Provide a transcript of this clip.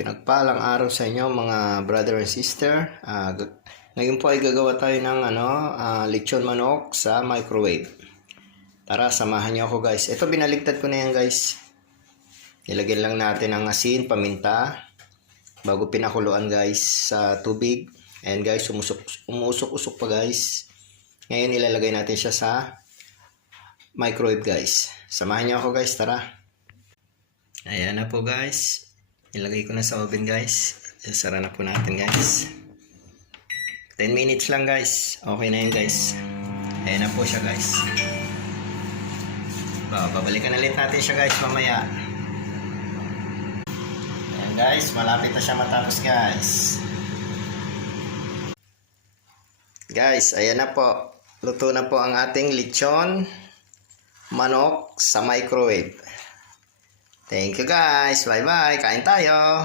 Pinagpalang araw sa inyo mga brother and sister. Ngayon po ay gagawa tayo ng lechon manok sa microwave. Tara, samahan niyo ako guys. Ito binaligtad ko na yan guys. Nilagyan lang natin ang asin, paminta bago pinakuluan guys sa tubig. And guys, umusok-usok pa guys. Ngayon ilalagay natin siya sa microwave guys. Samahan niyo ako guys, tara. Ayan na po guys. Ilagay ko na sa oven guys. Sara na po natin guys. 10 minutes lang guys. Okay na yun guys. Ayan na po siya guys. Babalikan ulit natin siya guys mamaya. Ayan guys. Malapit na siya matapos guys. Guys, ayan na po. Luto na po ang ating lechon manok sa microwave. Thank you guys. Bye bye. Kain tayo.